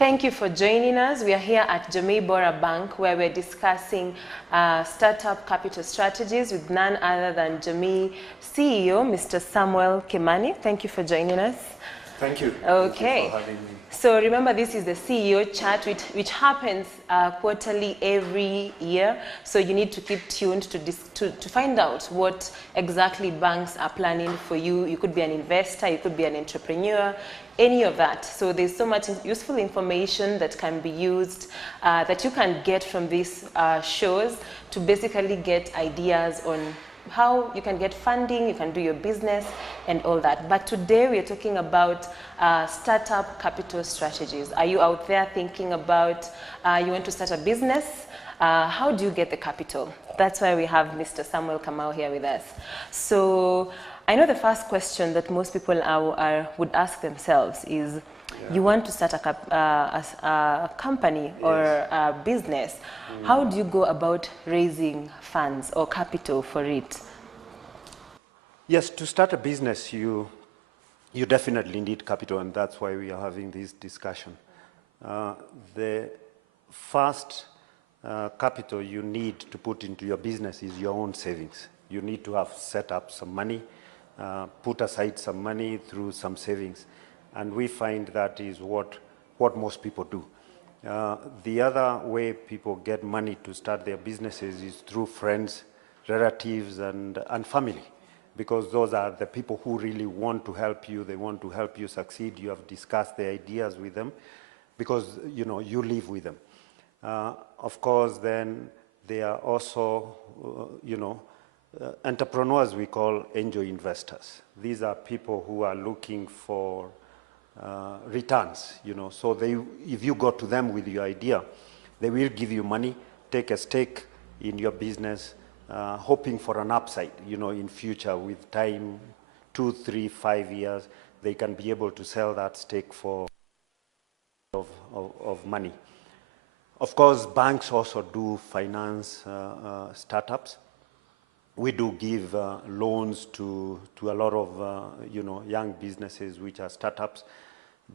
Thank you for joining us. We are here at Jamii Bora Bank, where we're discussing startup capital strategies with none other than Jamii CEO, Mr. Samuel Kimani. Thank you for joining us. Thank you. Okay. Thank you for having me. So remember, this is the CEO chat, which happens quarterly every year. So you need to keep tuned to find out what exactly banks are planning for you. You could be an investor, you could be an entrepreneur, any of that. So there's so much useful information that can be used, that you can get from these shows to basically get ideas on how you can get funding, you can do your business and all that. But today we are talking about startup capital strategies. Are you out there thinking about you want to start a business? How do you get the capital? That's why we have Mr. Samuel Kamau here with us. So I know the first question that most people would ask themselves is, you want to start a company or a business. How do you go about raising funds or capital for it? Yes, to start a business, you definitely need capital, and that's why we are having this discussion. The first capital you need to put into your business is your own savings. You need to have set up some money, put aside some money through some savings. And we find that is what most people do. The other way people get money to start their businesses is through friends, relatives, and family, because those are the people who really want to help you. They want to help you succeed. You have discussed the ideas with them because you live with them. Of course, then they are also entrepreneurs we call angel investors. These are people who are looking for returns, so if you go to them with your idea, they will give you money, take a stake in your business, hoping for an upside, in future with time, 2, 3, 5 years, they can be able to sell that stake for of money. Of course, banks also do finance startups. We do give loans to a lot of young businesses which are startups,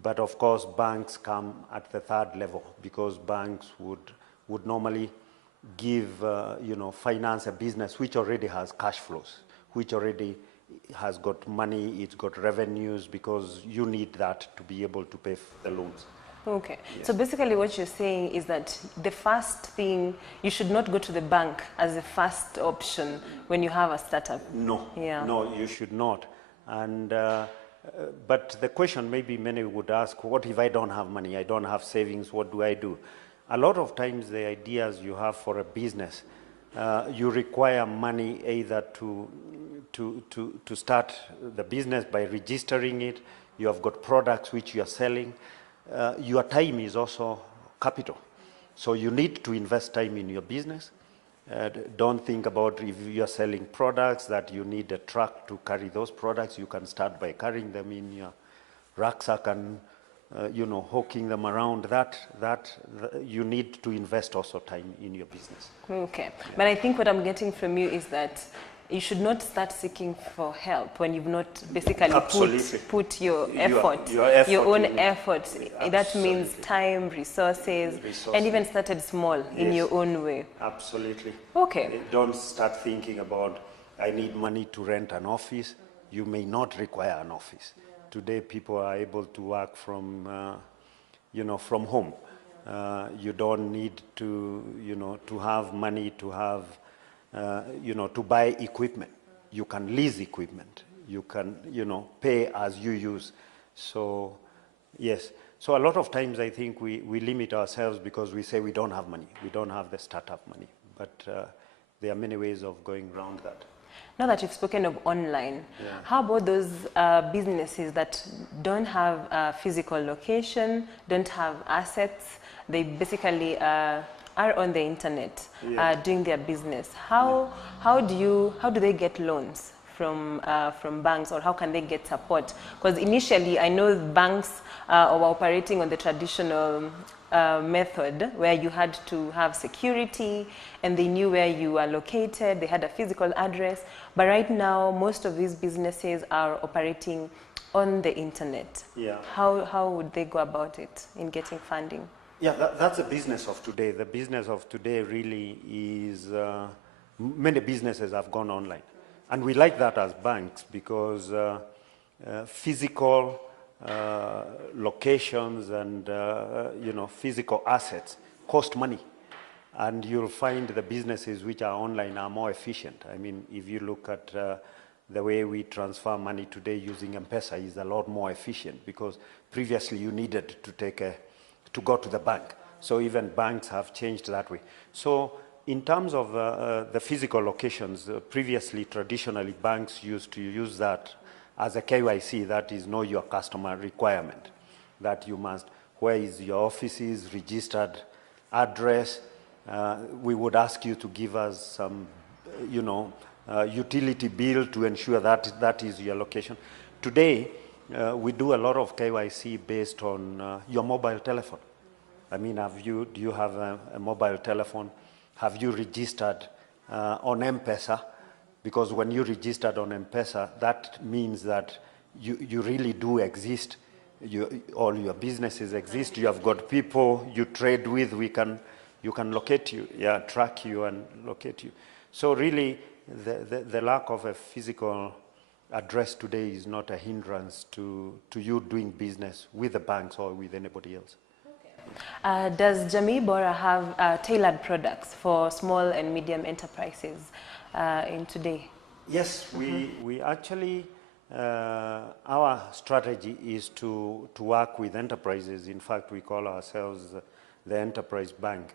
but of course banks come at the third level, because banks would normally give finance a business which already has cash flows, which already has got money, it's got revenues, because you need that to be able to pay the loans. Okay, so basically what you're saying is that the first thing, you should not go to the bank as a first option when you have a startup. No, no, you should not. And but the question maybe many would ask, what if I don't have money, I don't have savings, what do I do? A lot of times the ideas you have for a business, you require money either to start the business by registering it. You have got products which you are selling. Your time is also capital. So you need to invest time in your business. Don't think about if you are selling products that you need a truck to carry those products. You can start by carrying them in your rucksack and hawking them around. That you need to invest also time in your business. Okay, but I think what I'm getting from you is that you should not start seeking for help when you've not basically put your effort, your own effort. That means time, resources, and even started small in your own way. Absolutely. Okay. Don't start thinking about, I need money to rent an office. You may not require an office. Today, people are able to work from, from home. You don't need to have money to have, to buy equipment. You can lease equipment. You can, pay as you use. So, yes. So a lot of times I think we limit ourselves because we say we don't have money. We don't have the startup money. But there are many ways of going around that. Now that you've spoken of online, how about those businesses that don't have a physical location, don't have assets, they basically are on the internet doing their business? How do they get loans from banks, or how can they get support? Because initially I know banks were operating on the traditional method where you had to have security and they knew where you are located, they had a physical address. But right now most of these businesses are operating on the internet. Yeah. How would they go about it in getting funding? Yeah, that's the business of today. The business of today really is many businesses have gone online. And we like that as banks because physical locations and physical assets cost money. And you'll find the businesses which are online are more efficient. I mean, if you look at the way we transfer money today using M-Pesa is a lot more efficient because previously you needed to go to the bank. So even banks have changed that way. So in terms of the physical locations, previously, traditionally, banks used to use that as a KYC, that is know your customer requirement, that you must, where is your office's registered address. We would ask you to give us some, utility bill to ensure that that is your location. Today, we do a lot of KYC based on your mobile telephone. I mean, do you have a mobile telephone? Have you registered on M-Pesa? Because when you registered on M-Pesa, that means that you really do exist. All your businesses exist. You have got people you trade with. You can locate you, track you and locate you. So really, the lack of a physical address today is not a hindrance to you doing business with the banks or with anybody else. Does Jamii Bora have tailored products for small and medium enterprises in today? Yes, we actually, our strategy is to work with enterprises. In fact, we call ourselves the enterprise bank.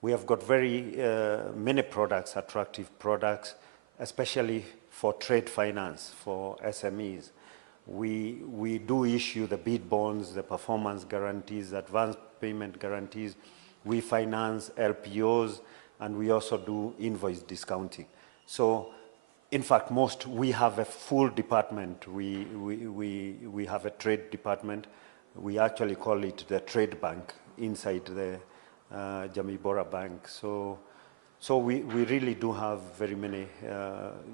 We have got very many products, attractive products, especially for trade finance, for SMEs. We do issue the bid bonds, the performance guarantees, advance payment guarantees. We finance LPOs, and we also do invoice discounting. So, in fact, we have a full department. We have a trade department. We actually call it the trade bank inside the Jamii Bora Bank. So we really do have very many,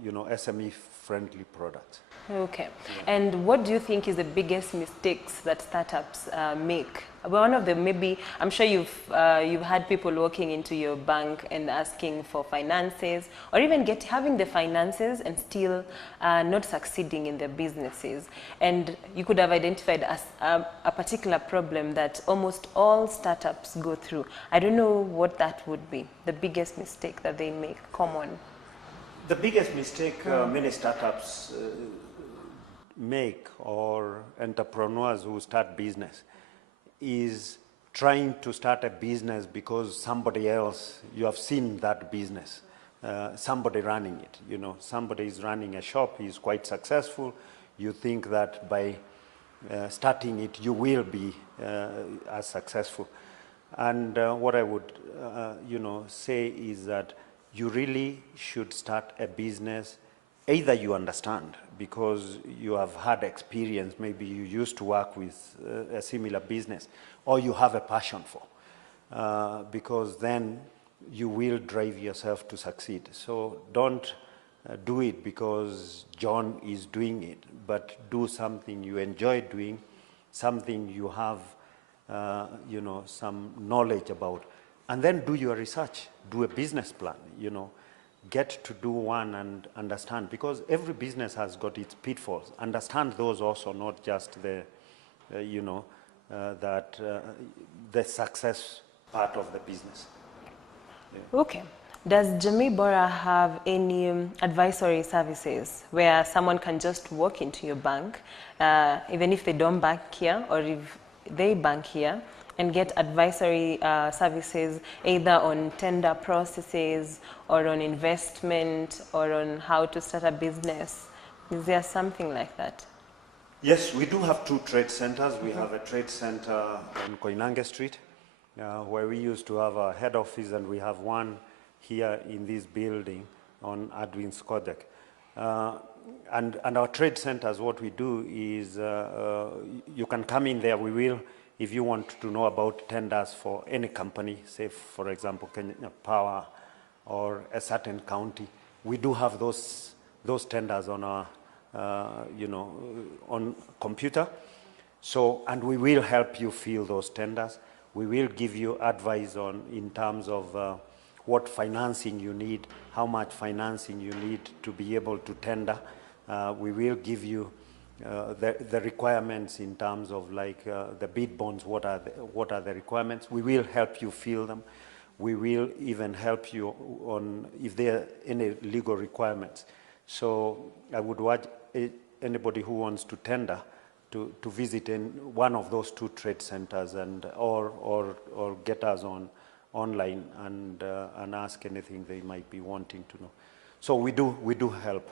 SME-friendly products. Okay. Yeah. And what do you think is the biggest mistakes that startups make? One of them, maybe, I'm sure you've had people walking into your bank and asking for finances, or even having the finances and still not succeeding in their businesses. And you could have identified as a particular problem that almost all startups go through. I don't know what that would be, the biggest mistake that they make common. The biggest mistake many startups make, or entrepreneurs who start business, is trying to start a business because somebody else, you have seen that business, somebody running it. Somebody is running a shop, he's quite successful. You think that by starting it, you will be as successful. And what I would, say is that you really should start a business. Either you understand because you have had experience, maybe you used to work with a similar business, or you have a passion for, because then you will drive yourself to succeed. So don't do it because John is doing it, but do something you enjoy doing, something you have, some knowledge about, and then do your research, do a business plan, get to do one and understand, because every business has got its pitfalls. Understand those also, not just the, the success part of the business. Yeah. Okay. Does Jamii Bora have any advisory services where someone can just walk into your bank, even if they don't bank here, or if they bank here, and get advisory services either on tender processes or on investment or on how to start a business? Is there something like that? Yes, we do have two trade centers. We have a trade center on Koinange Street, where we used to have our head office, and we have one here in this building on Adwin Skodek. And our trade centers, what we do is you can come in there. We will, if you want to know about tenders for any company, say, for example, Kenya Power or a certain county, we do have those tenders on our you know, on computer. So, and we will help you fill those tenders. We will give you advice on in terms of what financing you need, how much financing you need to be able to tender. We will give you the requirements in terms of like the bid bonds, what are the requirements. We will help you fill them. We will even help you on if there are any legal requirements. So I would urge anybody who wants to tender to visit in one of those 2 trade centers and or get us online and ask anything they might be wanting to know. So we do help.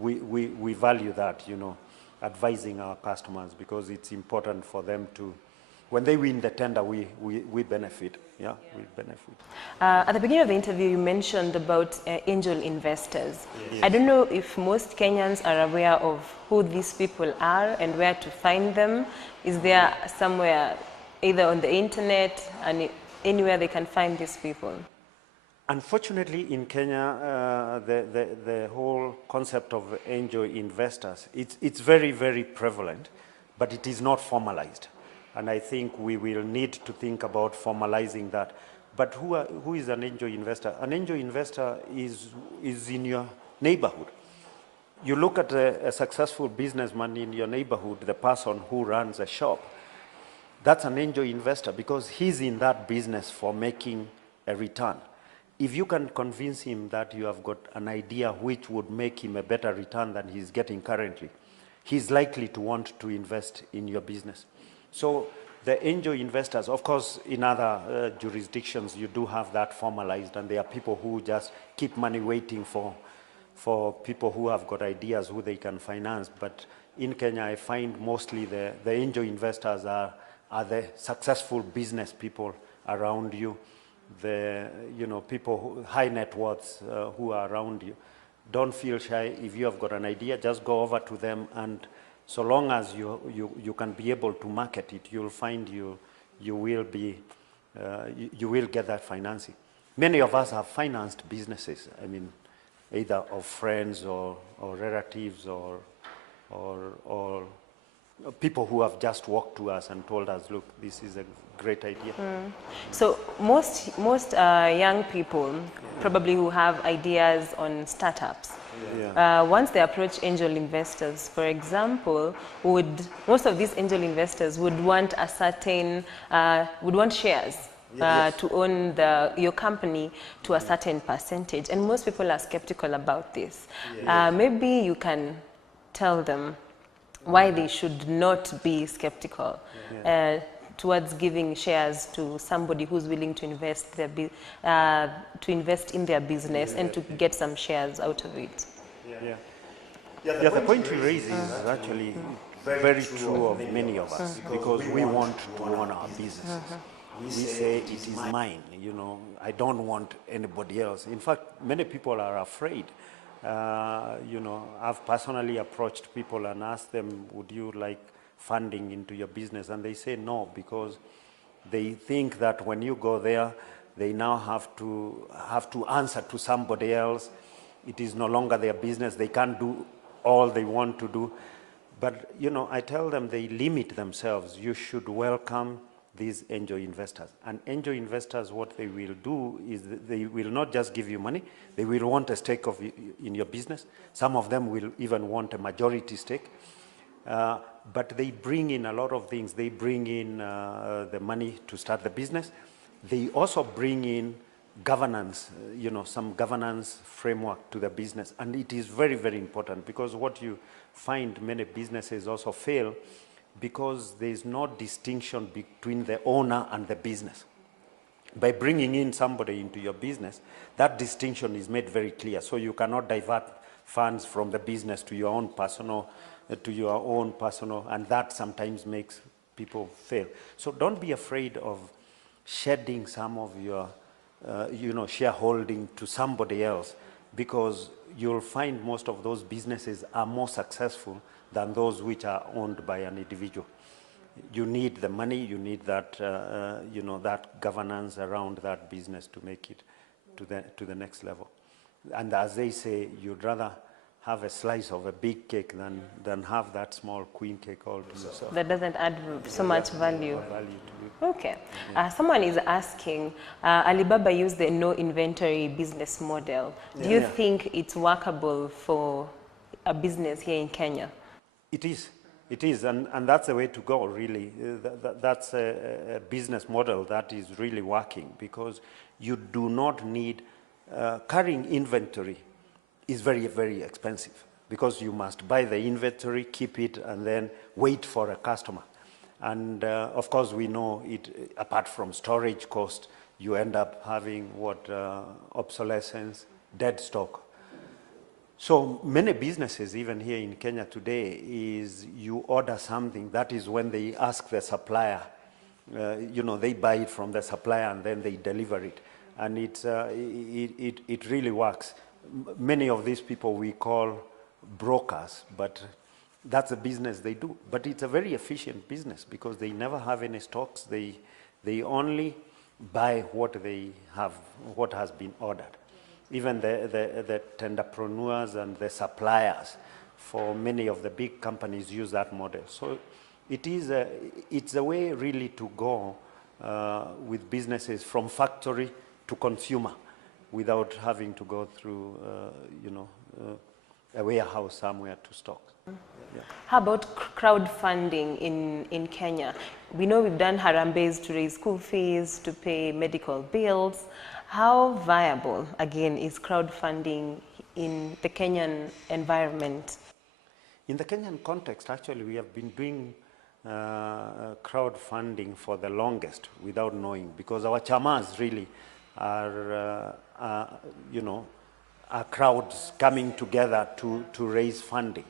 We value that, you know, advising our customers, because it's important for them to, when they win the tender, we benefit. Yeah, we benefit. At the beginning of the interview, you mentioned about angel investors. Yes. I don't know if most Kenyans are aware of who these people are and where to find them. Is there somewhere, either on the internet and anywhere they can find these people? Unfortunately, in Kenya, the whole concept of angel investors, it's very, very prevalent, but it is not formalized. And I think we will need to think about formalizing that. But who is an angel investor? An angel investor is in your neighborhood. You look at a successful businessman in your neighborhood, the person who runs a shop, that's an angel investor, because he's in that business for making a return. If you can convince him that you have got an idea which would make him a better return than he's getting currently, he's likely to want to invest in your business. So the angel investors, of course, in other jurisdictions, you do have that formalized, and there are people who just keep money waiting for people who have got ideas who they can finance. But in Kenya, I find mostly the angel investors are the successful business people around you, the people who, high net worths who are around you. Don't feel shy. If you have got an idea, just go over to them, and so long as you can be able to market it, you'll find you will get that financing. Many of us have financed businesses. I mean, either of friends or relatives or people who have just walked to us and told us, look, this is a great idea. So most young people probably who have ideas on startups, once they approach angel investors, for example, most of these angel investors would want a certain, would want shares to own your company to a certain percentage. And most people are skeptical about this. Maybe you can tell them why they should not be skeptical towards giving shares to somebody who's willing to invest in their business and to get some shares out of it. The point you raise is actually very true of many of us, because we want to own our business. We say it is mine, I don't want anybody else. In fact, many people are afraid. I've personally approached people and asked them, would you like funding into your business? And they say no, because they think that when you go there, they now have to answer to somebody else. It is no longer their business. They can't do all they want to do. But, I tell them they limit themselves. You should welcome these angel investors. And angel investors, what they will do is they will not just give you money. They will want a stake in your business. Some of them will even want a majority stake. But they bring in a lot of things. They bring in the money to start the business. They also bring in governance, some governance framework to the business. And it is very, very important, because what you find, many businesses also fail because there is no distinction between the owner and the business. By bringing in somebody into your business, that distinction is made very clear. So you cannot divert funds from the business to your own personal, and that sometimes makes people fail. So don't be afraid of shedding some of your shareholding to somebody else, because you'll find most of those businesses are more successful than those which are owned by an individual. You need the money, you need that, that governance around that business to make it to the next level. And as they say, you'd rather have a slice of a big cake than have that small queen cake all to yourself. That doesn't add so much value. Value to you. Okay. Someone is asking, Alibaba used the no inventory business model. Do you think it's workable for a business here in Kenya? It is, and that's the way to go, really. That's a business model that is really working, because you do not need, carrying inventory is very, very expensive, because you must buy the inventory, keep it, and then wait for a customer. And of course, we know it, apart from storage cost, you end up having obsolescence, dead stock. So many businesses, even here in Kenya today, is you order something, that is when they ask the supplier, they buy it from the supplier and then they deliver it. And it really works. Many of these people we call brokers, but that's a business they do. But it's a very efficient business, because they never have any stocks. They only buy what they have, what has been ordered. Even the entrepreneurs and the suppliers for many of the big companies use that model. So it's a way really to go with businesses from factory to consumer, without having to go through a warehouse somewhere to stock. Yeah. How about crowdfunding in Kenya? We know we've done harambes to raise school fees, to pay medical bills. How viable, again, is crowdfunding in the Kenyan environment? In the Kenyan context, actually, we have been doing crowdfunding for the longest without knowing, because our chamas really are crowds coming together to raise funding.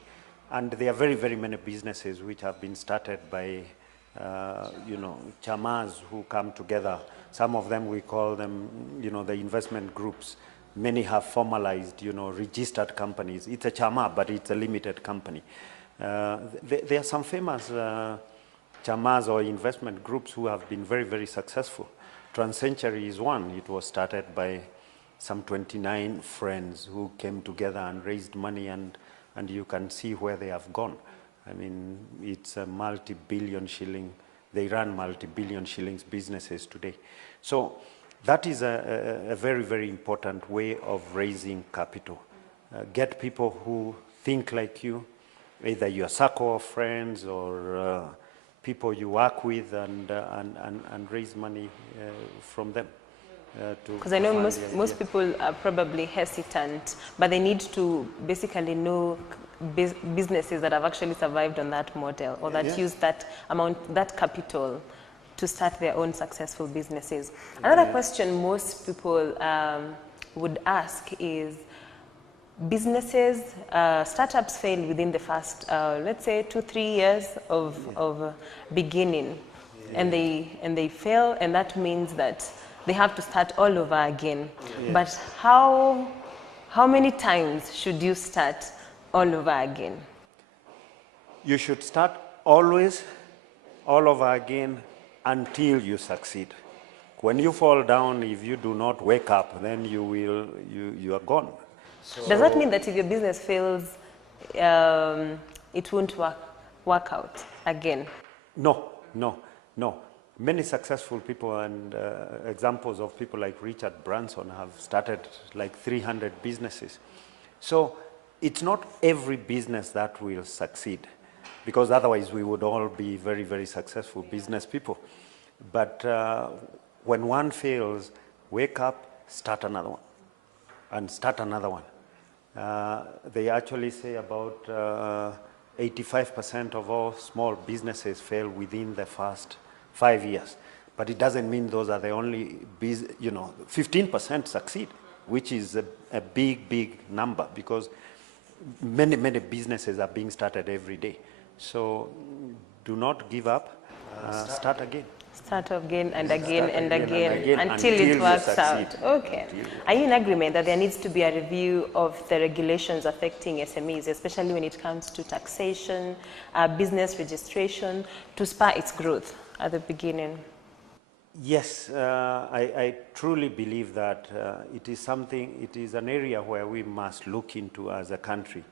And there are very, very many businesses which have been started by chamas who come together. Some of them, we call them, the investment groups. Many have formalized, registered companies. It's a chama, but it's a limited company. There are some famous chamas or investment groups who have been very, very successful. TransCentury is one. It was started by some 29 friends who came together and raised money, and you can see where they have gone. I mean, it's a multi-billion shilling. They run multi-billion shillings businesses today. So that is a very, very important way of raising capital. Get people who think like you, either your circle of friends or people you work with, and raise money from them. Because I know most people are probably hesitant, but they need to basically know businesses that have actually survived on that model, or that use that amount, that capital, to start their own successful businesses. Another question most people would ask is, businesses, startups fail within the first, let's say, 2-3 years of beginning, and they fail, and that means that they have to start all over again. Yes. But how many times should you start all over again? You should start always all over again until you succeed. When you fall down, if you do not wake up, then you are gone. So does that mean that if your business fails, it won't work out again? No. Many successful people and examples of people like Richard Branson have started like 300 businesses. So it's not every business that will succeed, because otherwise we would all be very, very successful business people. But when one fails, wake up, start another one, and start another one. They actually say about 85% of all small businesses fail within the first 5 years. But it doesn't mean those are the only, 15% succeed, which is a big, big number, because many, many businesses are being started every day. So do not give up, start again. Start again and again and again until it works out. Okay. Are you in agreement that there needs to be a review of the regulations affecting SMEs, especially when it comes to taxation, business registration, to spur its growth at the beginning? Yes, I truly believe that it is an area where we must look into as a country.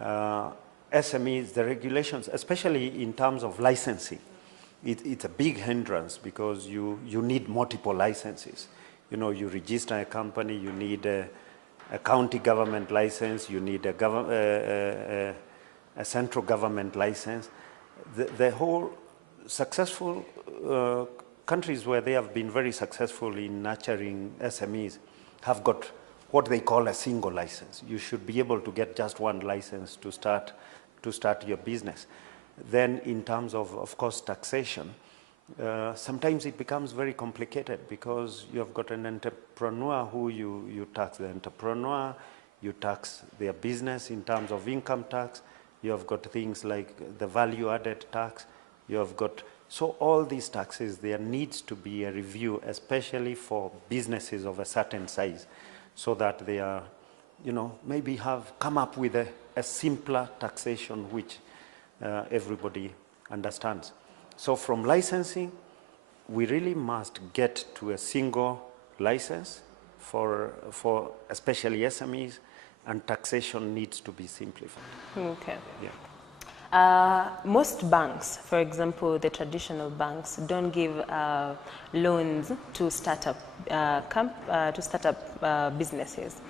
SMEs, the regulations, especially in terms of licensing, it's a big hindrance because you need multiple licenses. You know, you register a company, you need a county government license, you need a central government license. The whole successful countries where they have been very successful in nurturing SMEs have got what they call a single license. You should be able to get just one license to start your business. Then in terms of course, taxation, sometimes it becomes very complicated because you have got an entrepreneur who you tax the entrepreneur, you tax their business in terms of income tax, you have got things like the value added tax, you have got, so all these taxes, there needs to be a review, especially for businesses of a certain size, so that they are, you know, maybe have come up with a simpler taxation which everybody understands. So from licensing, we really must get to a single license for especially SMEs, and taxation needs to be simplified. Okay. Yeah. Most banks, for example, the traditional banks, don't give loans to startup businesses.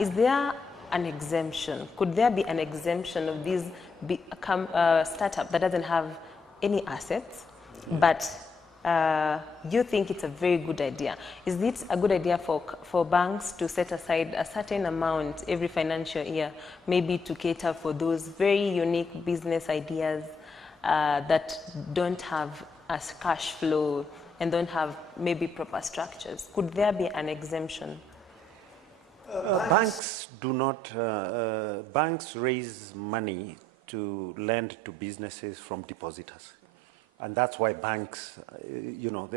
Is there an exemption? Could there be an exemption of these startup that doesn't have any assets, but you think it's a very good idea? Is it a good idea for banks to set aside a certain amount every financial year, maybe to cater for those very unique business ideas that don't have a cash flow and don't have maybe proper structures? Could there be an exemption? Banks do not, banks raise money to lend to businesses from depositors. And that's why banks, you know,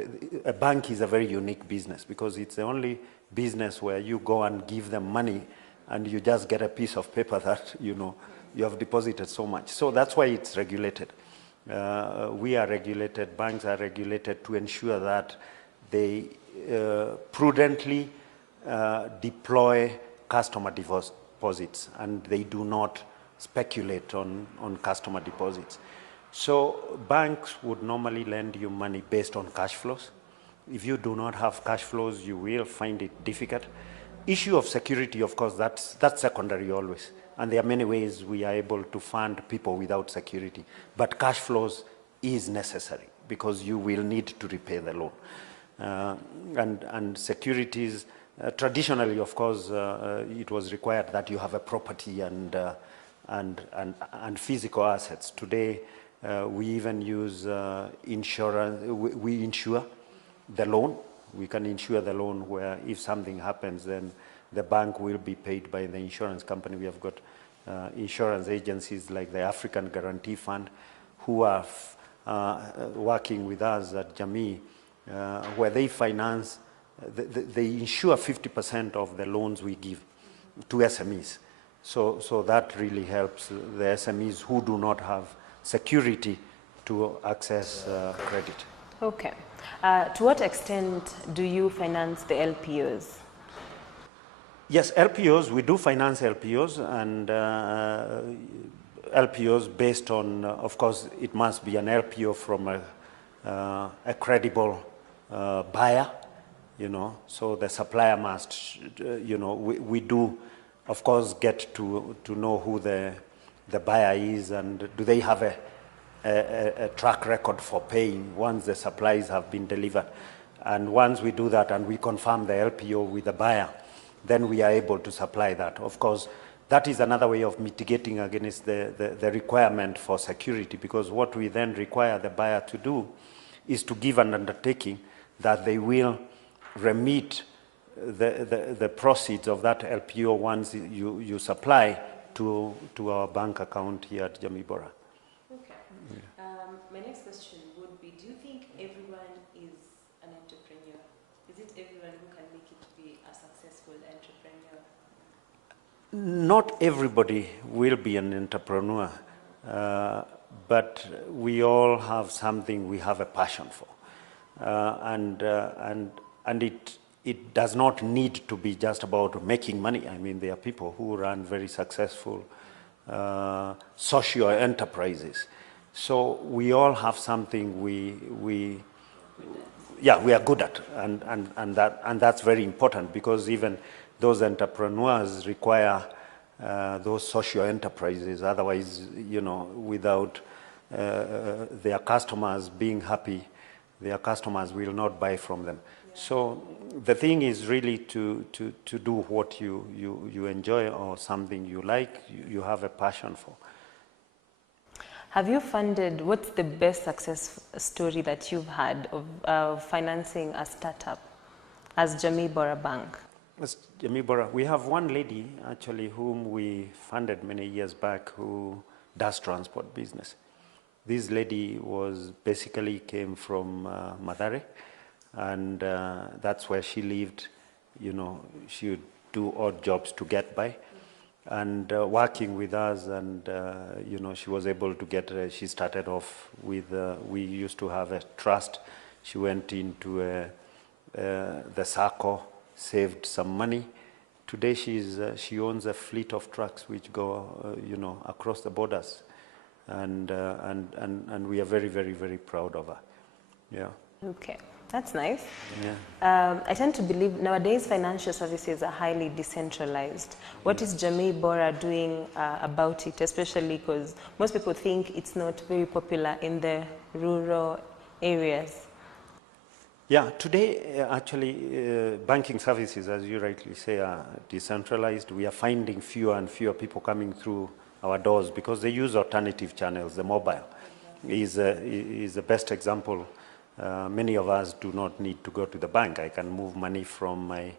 a bank is a very unique business because it's the only business where you go and give them money and you just get a piece of paper that, you know, you have deposited so much. So that's why it's regulated. We are regulated, banks are regulated to ensure that they prudently deploy customer deposits and they do not speculate on customer deposits. So banks would normally lend you money based on cash flows. If you do not have cash flows, you will find it difficult. Issue of security, of course, that's secondary always. And there are many ways we are able to fund people without security. But cash flows is necessary because you will need to repay the loan. And securities, traditionally, of course, it was required that you have a property and physical assets. Today, we even use insurance. We insure the loan. We can insure the loan where if something happens, then the bank will be paid by the insurance company. We have got insurance agencies like the African Guarantee Fund who are working with us at Jamii, where they finance, they insure 50% of the loans we give to SMEs. So that really helps the SMEs who do not have security to access credit. Okay. To what extent do you finance the LPOs? Yes, LPOs, we do finance LPOs, and LPOs based on, of course, it must be an LPO from a credible buyer, you know, so the supplier must, you know, we do, of course, get to know who the buyer is and do they have a track record for paying once the supplies have been delivered. And once we do that and we confirm the LPO with the buyer, then we are able to supply that. Of course, that is another way of mitigating against the requirement for security, because what we then require the buyer to do is to give an undertaking that they will remit the proceeds of that LPO once you supply to our bank account here at Jamii Bora. Okay. Yeah. My next question would be, do you think everyone is an entrepreneur? Is it everyone who can make it to be a successful entrepreneur? Not everybody will be an entrepreneur, but we all have something we have a passion for. And it does not need to be just about making money. I mean, there are people who run very successful socio enterprises. So we all have something we are good at, and that's very important, because even those entrepreneurs require those socio enterprises. Otherwise, without their customers being happy, their customers will not buy from them. So the thing is really to do what you enjoy, or something you like, you have a passion for. Have you funded, what's the best success story that you've had of financing a startup as Jamii Bora Bank? As Jamii Bora, we have one lady actually whom we funded many years back, who does transport business. This lady basically came from Mathare, and that's where she lived. She would do odd jobs to get by. And working with us, and she was able to get, she started off with, we used to have a trust. She went into the SACCO, saved some money. Today she owns a fleet of trucks which go, across the borders. And we are very, very, very proud of her. Yeah. Okay. That's nice. Yeah. I tend to believe nowadays financial services are highly decentralized. What is Jamii Bora doing about it, especially because most people think it's not very popular in the rural areas? Yeah, today actually banking services, as you rightly say, are decentralized. We are finding fewer and fewer people coming through our doors because they use alternative channels. The mobile is the best example. Many of us do not need to go to the bank. I can move money from my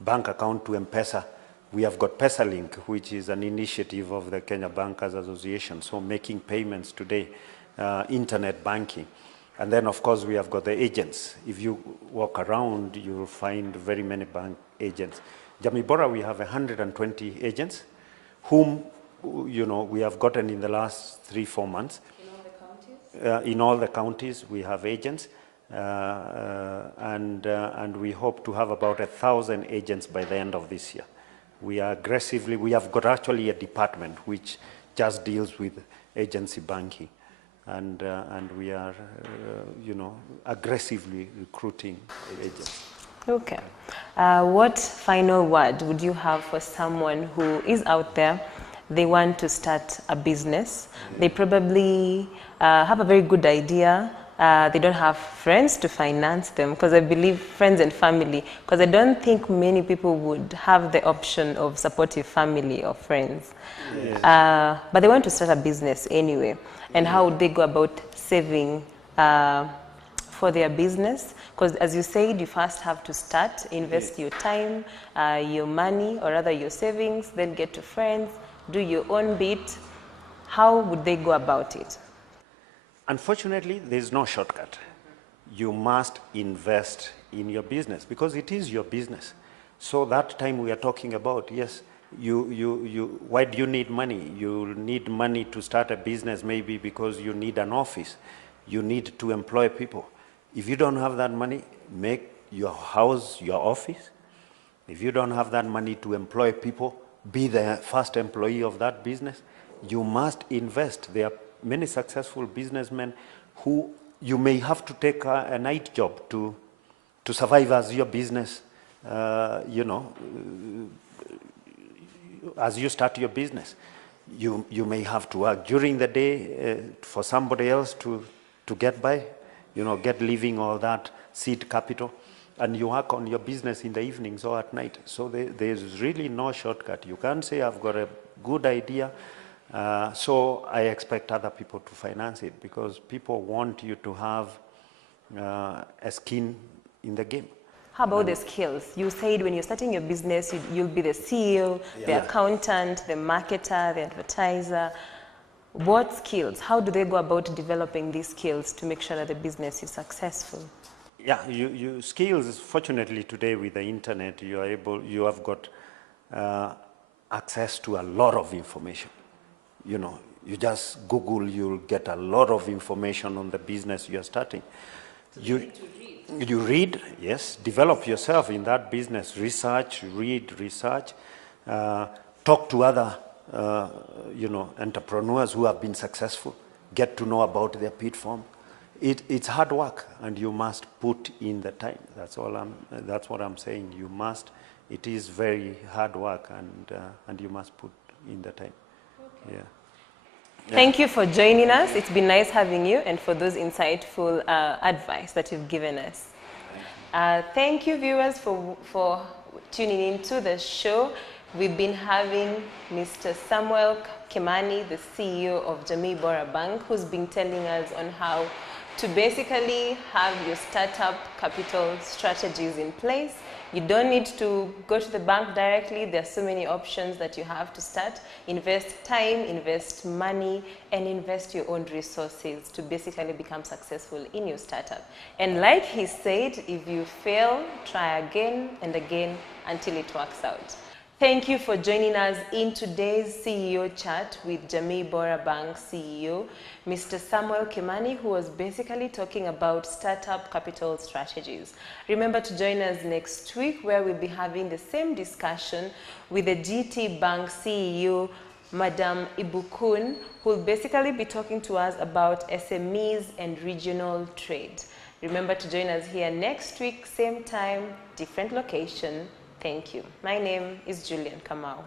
bank account to M-Pesa. We have got PesaLink, which is an initiative of the Kenya Bankers Association. So making payments today, internet banking. And then, of course, we have got the agents. If you walk around, you'll find very many bank agents. Jamii Bora, we have 120 agents, whom, we have gotten in the last 3-4 months. In all the counties, we have agents, and we hope to have about 1,000 agents by the end of this year. We have got actually a department which just deals with agency banking, and we are, aggressively recruiting agents. Okay. What final word would you have for someone who is out there? They want to start a business. They probably have a very good idea. They don't have friends to finance them, because I believe friends and family, because I don't think many people would have the option of supportive family or friends. Yes. But they want to start a business anyway. And how would they go about saving for their business? Because as you said, you first have to start, invest your time, your money, or rather your savings, then get to friends, do your own bit. How would they go about it? Unfortunately, there's no shortcut. You must invest in your business because it is your business. So that time we are talking about, yes, why do you need money? You need money to start a business maybe because you need an office. You need to employ people. If you don't have that money, make your house your office. If you don't have that money to employ people, be the first employee of that business. You must invest. There are many successful businessmen who you may have to take a night job to survive as your business, as you start your business. You may have to work during the day for somebody else to get by, get living, all that, seed capital. And you work on your business in the evenings or at night. So there's really no shortcut. You can't say, I've got a good idea, so I expect other people to finance it, because people want you to have a skin in the game. How about the skills? You said when you're starting your business, you'll be the CEO, the accountant, the marketer, the advertiser. What skills? How do they go about developing these skills to make sure that the business is successful? Yeah, skills, fortunately today with the internet, you have got access to a lot of information. You just Google, you'll get a lot of information on the business you're starting. So you read, yes, develop yourself in that business, research, talk to other entrepreneurs who have been successful, get to know about their pitfall. It's hard work, and you must put in the time. That's what I'm saying. You must. It is very hard work, and you must put in the time. Okay. Yeah. Thank you for joining us. It's been nice having you, and for those insightful advice that you've given us. Thank you, viewers, for tuning in to the show. We've been having Mr. Samuel Kimani, the CEO of Jamii Bora Bank, who's been telling us on how to basically have your startup capital strategies in place. You don't need to go to the bank directly. There are so many options that you have to start. Invest time, invest money, and invest your own resources to basically become successful in your startup. And like he said, if you fail, try again and again until it works out. Thank you for joining us in today's CEO chat with Jamii Bora Bank CEO, Mr. Samuel Kimani, who was basically talking about startup capital strategies. Remember to join us next week, where we'll be having the same discussion with the GT Bank CEO, Madam Ibukun, who will basically be talking to us about SMEs and regional trade. Remember to join us here next week, same time, different location. Thank you. My name is Julian Kamau.